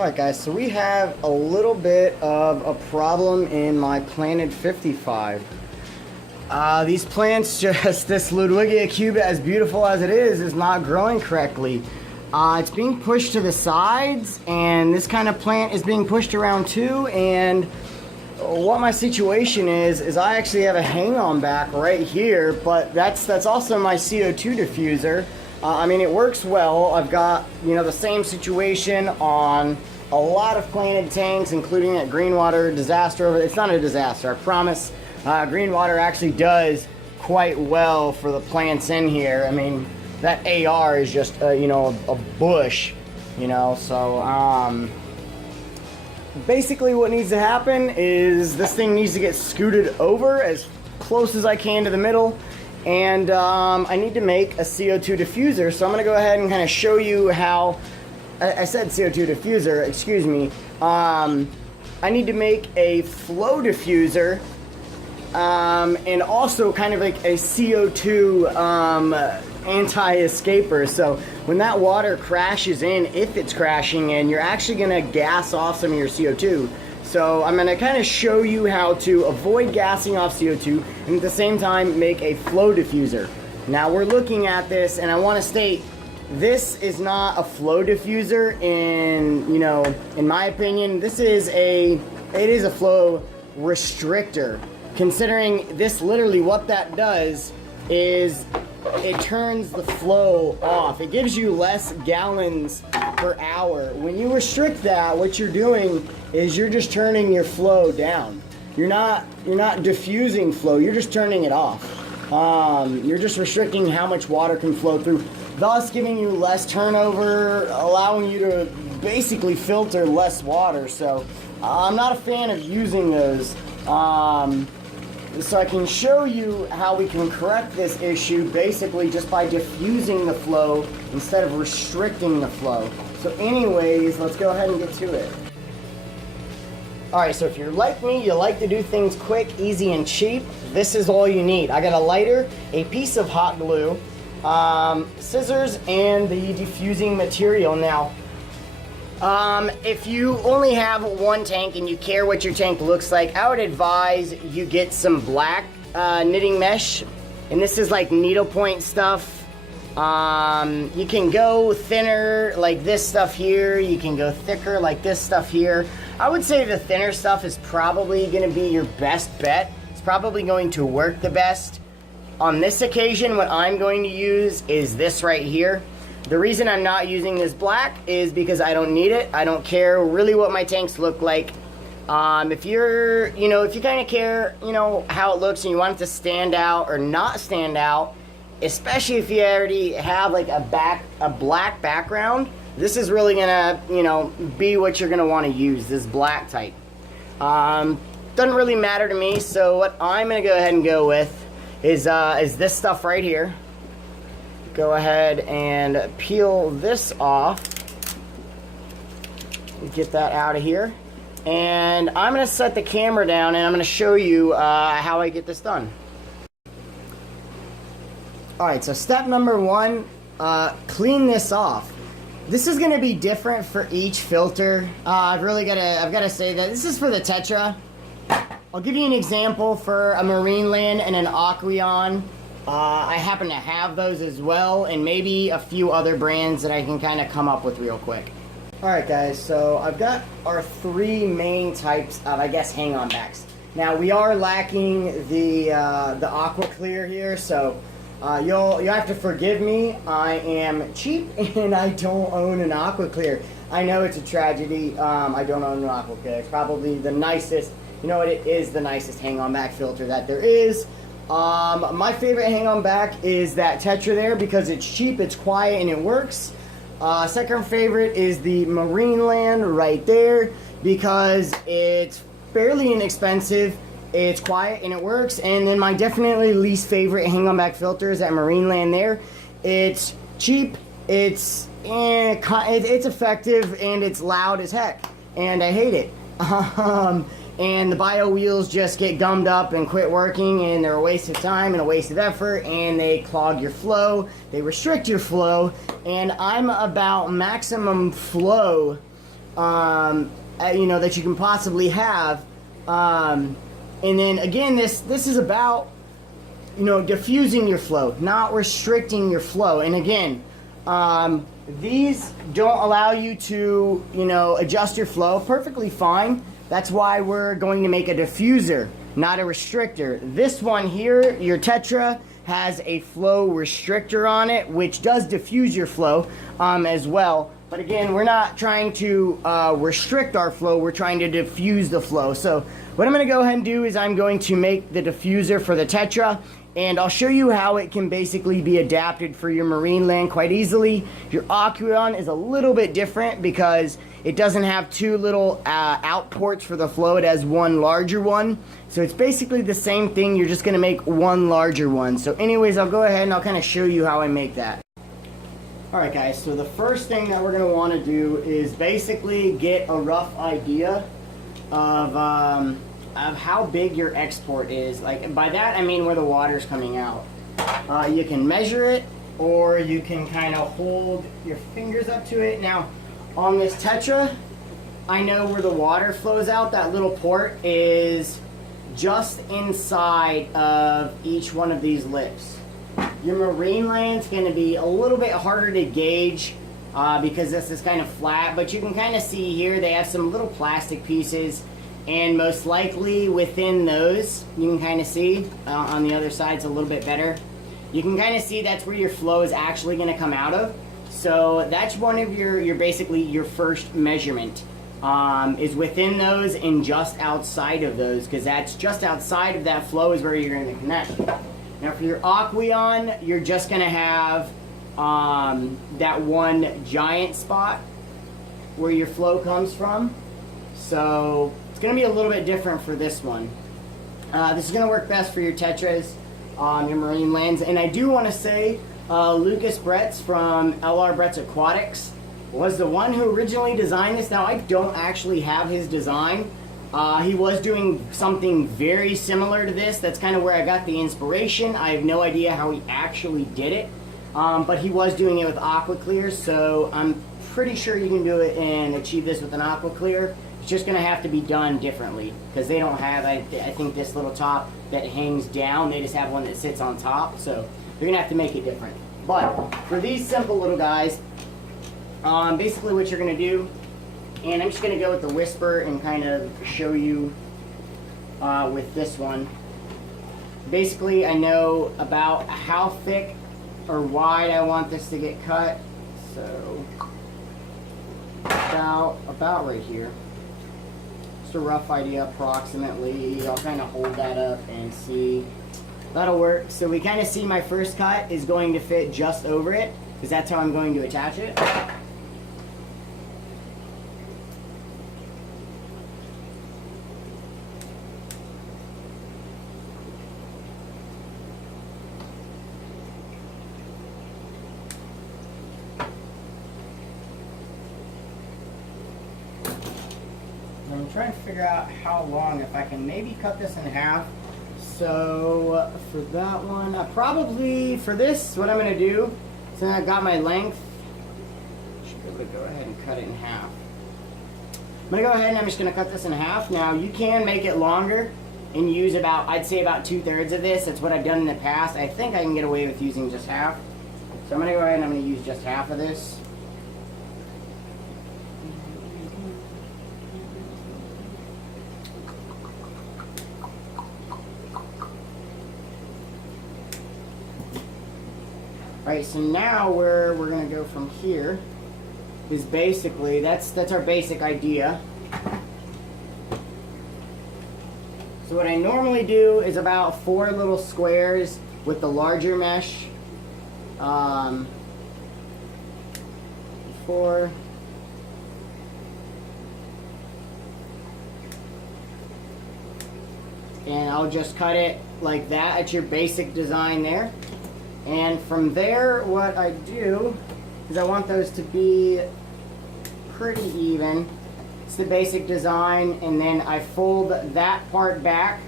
Alright guys, so we have a little bit of a problem in my planted 55. These plants, this Ludwigia cuba, as beautiful as it is not growing correctly. It's being pushed to the sides, and this kind of plant is being pushed around too, and what my situation is I actually have a hang-on back right here, but that's also my CO2 diffuser. I mean, it works well. I've got, the same situation on a lot of planted tanks, including at Greenwater disaster over. It's not a disaster, I promise. Greenwater actually does quite well for the plants in here. I mean, that AR is just, a bush, so, basically what needs to happen is this thing needs to get scooted over as close as I can to the middle, and I need to make a CO2 diffuser. So I'm going to go ahead and kind of show you how, I said CO2 diffuser, excuse me. I need to make a flow diffuser, and also kind of like a CO2 anti-escaper. So when that water crashes in, if it's crashing in, you're actually going to gas off some of your CO2. So I'm going to kind of show you how to avoid gassing off CO2 and at the same time make a flow diffuser. Now we're looking at this, and I want to state this is not a flow diffuser in my opinion. It is a flow restrictor, considering this literally what that does is it turns the flow off. It gives you less gallons per hour. When you restrict that, what you're doing is you're just turning your flow down. You're not diffusing flow, you're just turning it off. You're just restricting how much water can flow through, thus giving you less turnover, allowing you to basically filter less water. So I'm not a fan of using those. So I can show you how we can correct this issue basically just by diffusing the flow instead of restricting the flow. So anyways, let's go ahead and get to it. Alright, so if you're like me, you like to do things quick, easy, and cheap, this is all you need. I got a lighter, a piece of hot glue, scissors, and the diffusing material. Now, if you only have one tank and you care what your tank looks like, I would advise you get some black knitting mesh, and this is like needlepoint stuff. You can go thinner like this stuff here, you can go thicker like this stuff here. I would say the thinner stuff is probably going to be your best bet. It's probably going to work the best. On this occasion, what I'm going to use is this right here. The reason I'm not using this black is because I don't need it. I don't care really what my tanks look like. If you kind of care, how it looks and you want it to stand out or not stand out, especially if you already have like a black background, this is really gonna, be what you're gonna want to use, this black type. Doesn't really matter to me. So what I'm gonna go ahead and go with is this stuff right here. Go ahead and peel this off. Get that out of here. And I'm going to set the camera down and I'm going to show you how I get this done. Alright, so step number one, clean this off. This is going to be different for each filter. I've got to say that this is for the Tetra. I'll give you an example for a Marineland and an Aqueon. I happen to have those as well, and maybe a few other brands that I can kind of come up with real quick. Alright guys, so I've got our three main types of, I guess, hang-on backs. Now we are lacking the Aqua Clear here, so you'll have to forgive me. I am cheap and I don't own an Aqua Clear. I know it's a tragedy. I don't own an Aqua Clear. It's probably the nicest, it is the nicest hang-on back filter that there is. My favorite hang-on back is that Tetra there because it's cheap, it's quiet, and it works. Second favorite is the Marineland right there because it's fairly inexpensive, it's quiet, and it works. And then my definitely least favorite hang-on back filter is that Marineland there. It's cheap, it's effective, and it's loud as heck, and I hate it. And the bio wheels just get gummed up and quit working, and they're a waste of time and a waste of effort, and they clog your flow, they restrict your flow, and I'm about maximum flow that you can possibly have. And then again, this is about, diffusing your flow, not restricting your flow. And again, these don't allow you to, adjust your flow perfectly fine. That's why we're going to make a diffuser, not a restrictor. This one here, your Tetra, has a flow restrictor on it, which does diffuse your flow as well. But again, we're not trying to restrict our flow, we're trying to diffuse the flow. So what I'm going to go ahead and do is I'm going to make the diffuser for the Tetra, and I'll show you how it can basically be adapted for your marine land quite easily. Your Aqueon is a little bit different because it doesn't have two little out ports for the flow, it has one larger one. So it's basically the same thing, you're just going to make one larger one. So anyways, I'll go ahead and I'll kind of show you how I make that. Alright guys, so the first thing that we're going to want to do is basically get a rough idea of how big your export is. Like, by that I mean where the water's coming out. You can measure it, or you can kind of hold your fingers up to it. Now, on this Tetra, I know where the water flows out. That little port is just inside of each one of these lips. Your marine land's going to be a little bit harder to gauge because this is kind of flat, but you can kind of see here they have some little plastic pieces, and most likely within those, you can kind of see on the other side it's a little bit better. You can kind of see that's where your flow is actually going to come out of. So that's one of your basically your first measurement is within those and just outside of those, because that's just outside of that flow is where you're going to connect. Now for your Aqueon, you're just going to have that one giant spot where your flow comes from. So it's going to be a little bit different for this one. This is going to work best for your Tetras, your marine lands. And I do want to say Lucas Bretz from LR Bretz Aquatics was the one who originally designed this. Now I don't actually have his design. He was doing something very similar to this. That's kind of where I got the inspiration. I have no idea how he actually did it. But he was doing it with AquaClear, so I'm pretty sure you can do it and achieve this with an AquaClear. It's just going to have to be done differently, because they don't have, I think, this little top that hangs down. They just have one that sits on top, so they're going to have to make it different. But for these simple little guys, basically what you're going to do, and I'm just going to go with the Whisper and kind of show you with this one. Basically, I know about how thick or wide I want this to get cut, so about right here. Just a rough idea approximately. I'll kind of hold that up and see. That'll work. So we kind of see my first cut is going to fit just over it, because that's how I'm going to attach it. I'm trying to figure out how long, if I can maybe cut this in half. So for that one, probably for this, what I'm going to do, since I've got my length, I should be able to go ahead and cut it in half. I'm going to go ahead and I'm just going to cut this in half. Now you can make it longer and use about, I'd say about 2/3 of this. That's what I've done in the past. I think I can get away with using just half. So I'm going to go ahead and I'm going to use just half of this. Alright, so now where we're going to go from here is basically, that's our basic idea. So what I normally do is about 4 little squares with the larger mesh. 4. And I'll just cut it like that. That's your basic design there. And from there, what I do is I want those to be pretty even. It's the basic design, and then I fold that part back.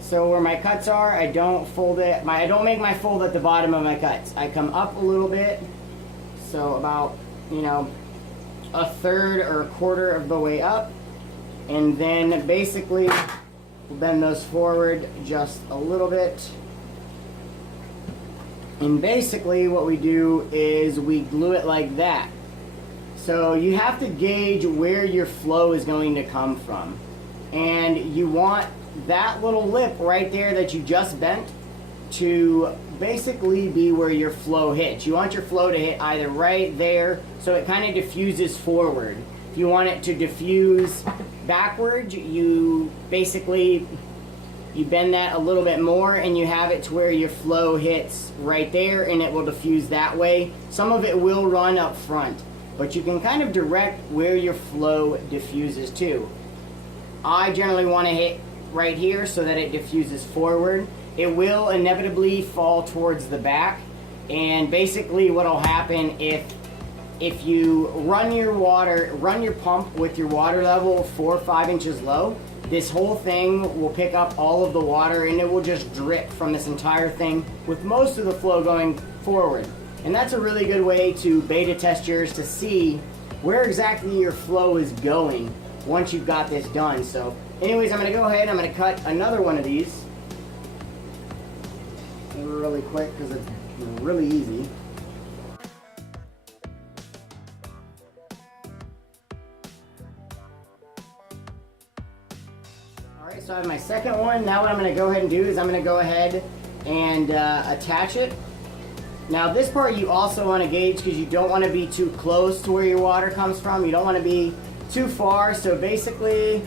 So where my cuts are, I don't fold it. I don't make my fold at the bottom of my cuts. I come up a little bit, so about, a third or a quarter of the way up, and then basically we'll bend those forward just a little bit. And basically what we do is we glue it like that. So you have to gauge where your flow is going to come from. And you want that little lip right there that you just bent to basically be where your flow hits. You want your flow to hit either right there, so it kind of diffuses forward. If you want it to diffuse backwards, you basically bend that a little bit more and you have it to where your flow hits right there, and it will diffuse that way. Some of it will run up front, but you can kind of direct where your flow diffuses to. I generally want to hit right here so that it diffuses forward. It will inevitably fall towards the back, and basically what will happen if you run your pump with your water level 4 or 5 inches low, this whole thing will pick up all of the water and it will just drip from this entire thing, with most of the flow going forward. And that's a really good way to beta test yours to see where exactly your flow is going once you've got this done. So anyways, I'm going to go ahead and I'm going to cut another one of these really quick because it's really easy. Alright, so I have my second one. Now what I'm going to go ahead and do is I'm going to go ahead and attach it. Now this part you also want to gauge because you don't want to be too close to where your water comes from. You don't want to be too far. So basically,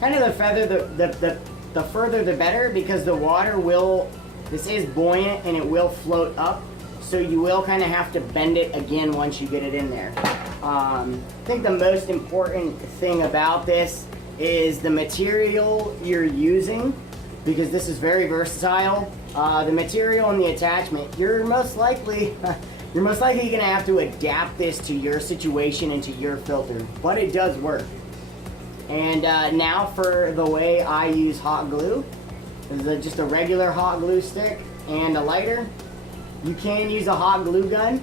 kind of the further the better, because the water will, this is buoyant and it will float up. So you will kind of have to bend it again once you get it in there. I think the most important thing about this is the material you're using, because this is very versatile. The material and the attachment, you're most likely going to have to adapt this to your situation and to your filter, but it does work. And now for the way I use hot glue. This is just a regular hot glue stick and a lighter. You can use a hot glue gun.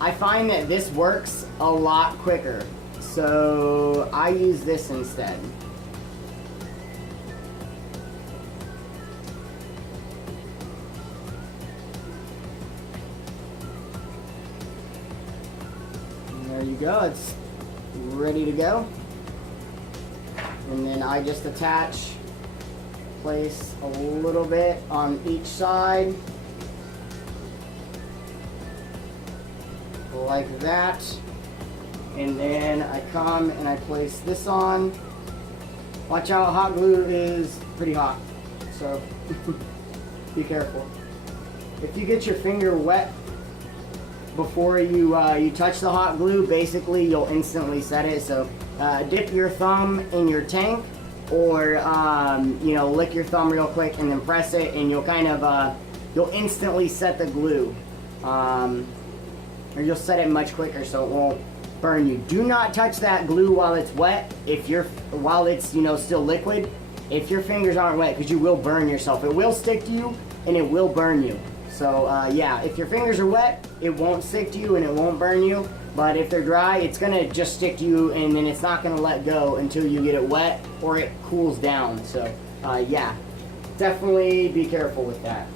I find that this works a lot quicker, so I use this instead. There you go, it's ready to go. And then I just attach, place a little bit on each side, like that. And then I come and I place this on. Watch out, hot glue is pretty hot, so be careful. If you get your finger wet before you touch the hot glue, basically you'll instantly set it. So dip your thumb in your tank, or lick your thumb real quick and then press it, and you'll kind of you'll instantly set the glue, or you'll set it much quicker so it won't burn you. Do not touch that glue while it's wet. While it's still liquid. If your fingers aren't wet, because you will burn yourself. It will stick to you and it will burn you. So yeah, if your fingers are wet, it won't stick to you and it won't burn you. But if they're dry, it's gonna just stick to you, and then it's not gonna let go until you get it wet or it cools down. So yeah, definitely be careful with that.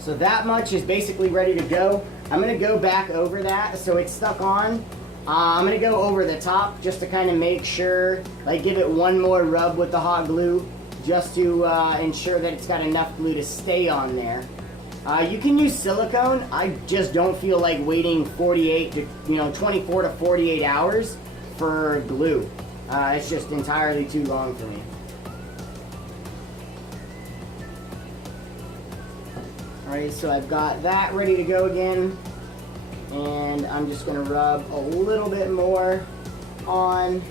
So that much is basically ready to go. I'm gonna go back over that so it's stuck on. I'm gonna go over the top just to kind of make sure, like give it one more rub with the hot glue, just to ensure that it's got enough glue to stay on there. You can use silicone. I just don't feel like waiting 24 to 48 hours for glue. It's just entirely too long for me. Alright, so I've got that ready to go again, and I'm just going to rub a little bit more on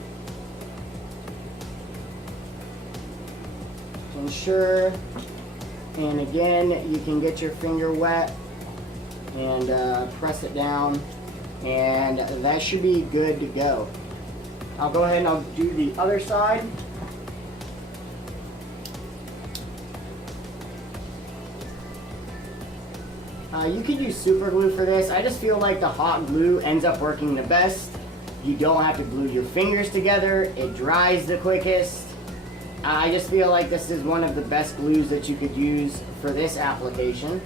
to ensure. And again, you can get your finger wet and press it down, and that should be good to go. I'll go ahead and I'll do the other side. You could use super glue for this. I just feel like the hot glue ends up working the best. You don't have to glue your fingers together. It dries the quickest. I just feel like this is one of the best glues that you could use for this application.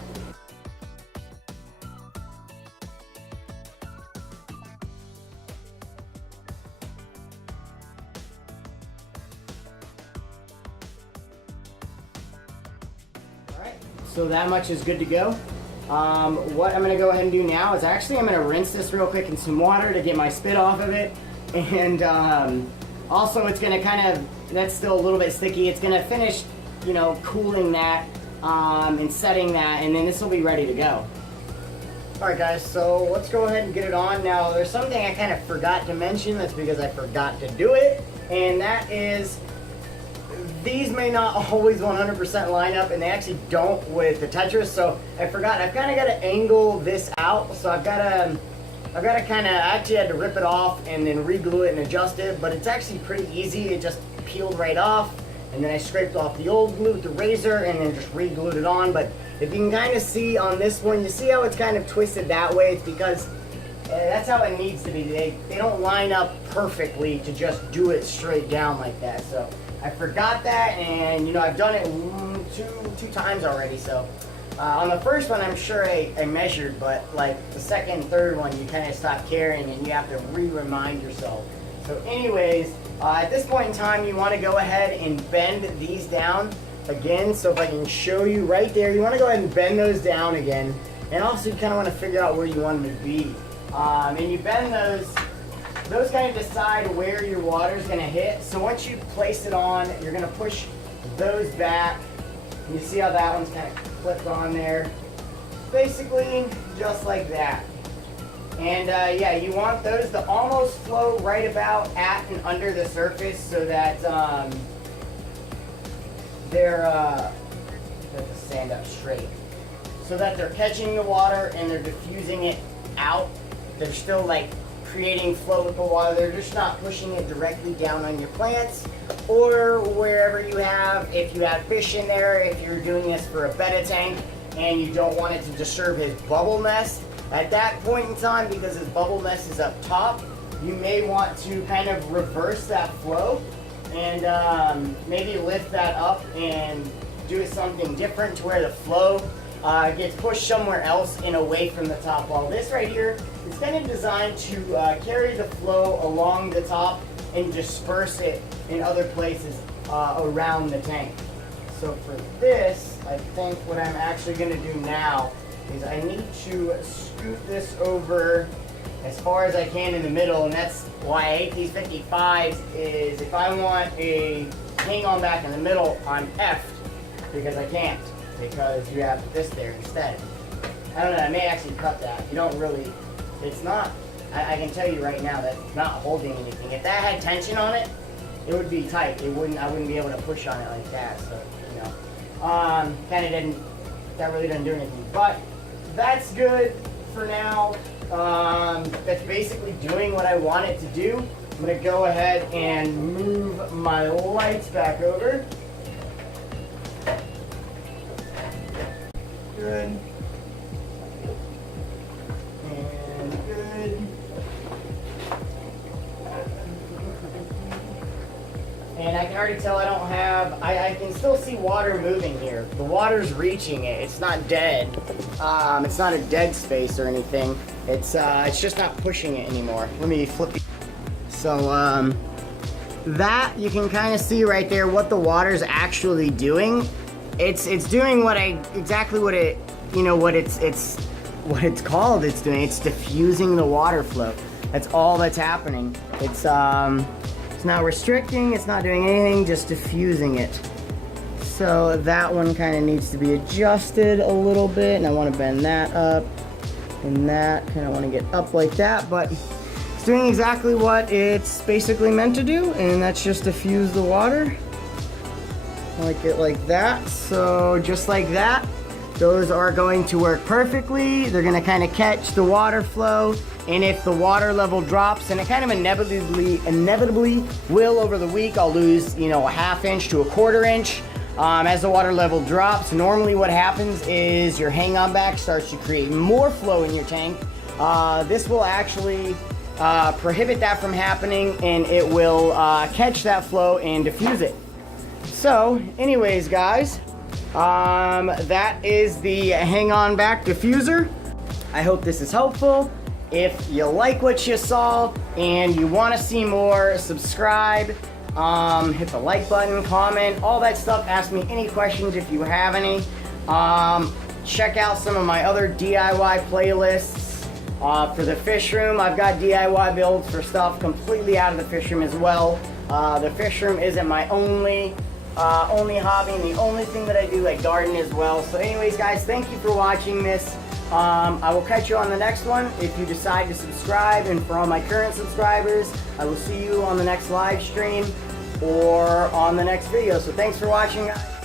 So that much is good to go. What I'm going to go ahead and do now is I'm going to rinse this real quick in some water to get my spit off of it. And also it's going to kind of, that's still a little bit sticky. It's going to finish, you know, cooling that and setting that, and then this will be ready to go. Alright guys, so let's go ahead and get it on. Now there's something I kind of forgot to mention. That's because I forgot to do it. And that is, these may not always 100% line up, and they actually don't with the Tetris, so I forgot. I've kind of got to angle this out, so I've got to kind of, I actually had to rip it off and then re-glue it and adjust it, but it's actually pretty easy. It just peeled right off, and then I scraped off the old glue with the razor and then just re-glued it on. But if you can kind of see on this one, you see how it's kind of twisted that way? It's because that's how it needs to be. They don't line up perfectly to just do it straight down like that, so I forgot that, and you know, I've done it two times already. So on the first one, I'm sure I measured, but like the second, third one, you kind of stop caring, and you have to remind yourself. So, anyways, at this point in time, you want to go ahead and bend these down again. So if I can show you right there, you want to go ahead and bend those down again, and also you kind of want to figure out where you want them to be. And you bend those kind of decide where your water is going to hit. So once you place it on, you're going to push those back. And you see how that one's kind of clipped on there. Basically, just like that. And yeah, you want those to almost flow right about at and under the surface, so that they're let the stand up straight. So that they're catching the water and they're diffusing it out. They're still like creating flow with the water. They're just not pushing it directly down on your plants or wherever you have. If you have fish in there, if you're doing this for a betta tank and you don't want it to disturb his bubble nest, at that point in time, because his bubble nest is up top, you may want to kind of reverse that flow and maybe lift that up and do something different to where the flow gets pushed somewhere else and away from the top wall. This right here is kind of designed to carry the flow along the top and disperse it in other places around the tank. So for this, I think what I'm actually going to do now is I need to scoot this over as far as I can in the middle, and that's why I hate these 55s, is if I want a hang on back in the middle, I'm effed, because I can't, because you have this there instead. I don't know, I may actually cut that. You don't really, it's not, I can tell you right now that it's not holding anything. If that had tension on it, it would be tight. I wouldn't be able to push on it like that, so, you know. That really didn't do anything. But that's good for now. That's basically doing what I want it to do. I'm gonna go ahead and move my lights back over. Good. And good. And I can already tell I don't have, I can still see water moving here. The water's reaching it. It's not dead. It's not a dead space or anything. It's just not pushing it anymore. Let me flip it. So that you can kind of see right there what the water's actually doing. It's doing exactly what it, you know, what it's called. It's doing. It's diffusing the water flow. That's all that's happening. It's not restricting, it's not doing anything, just diffusing it. So that one kind of needs to be adjusted a little bit, and I want to bend that up, and that kind of want to get up like that, but it's doing exactly what it's basically meant to do, and that's just diffuse the water. Like it like that. So just like that, those are going to work perfectly. They're going to kind of catch the water flow. And if the water level drops, and it kind of inevitably will over the week, I'll lose, you know, a ½ inch to a ¼ inch. As the water level drops, normally what happens is your hang-on back starts to create more flow in your tank. This will actually prohibit that from happening, and it will catch that flow and diffuse it. So anyways, guys, that is the hang on back diffuser. I hope this is helpful. If you like what you saw and you want to see more, subscribe, hit the like button, comment, all that stuff. Ask me any questions if you have any. Check out some of my other DIY playlists. For the fish room, I've got DIY builds for stuff completely out of the fish room as well. The fish room isn't my only hobby and the only thing that I do. I garden as well. So anyways, guys, thank you for watching this. I will catch you on the next one if you decide to subscribe, and for all my current subscribers, I will see you on the next live stream or on the next video. So thanks for watching, guys.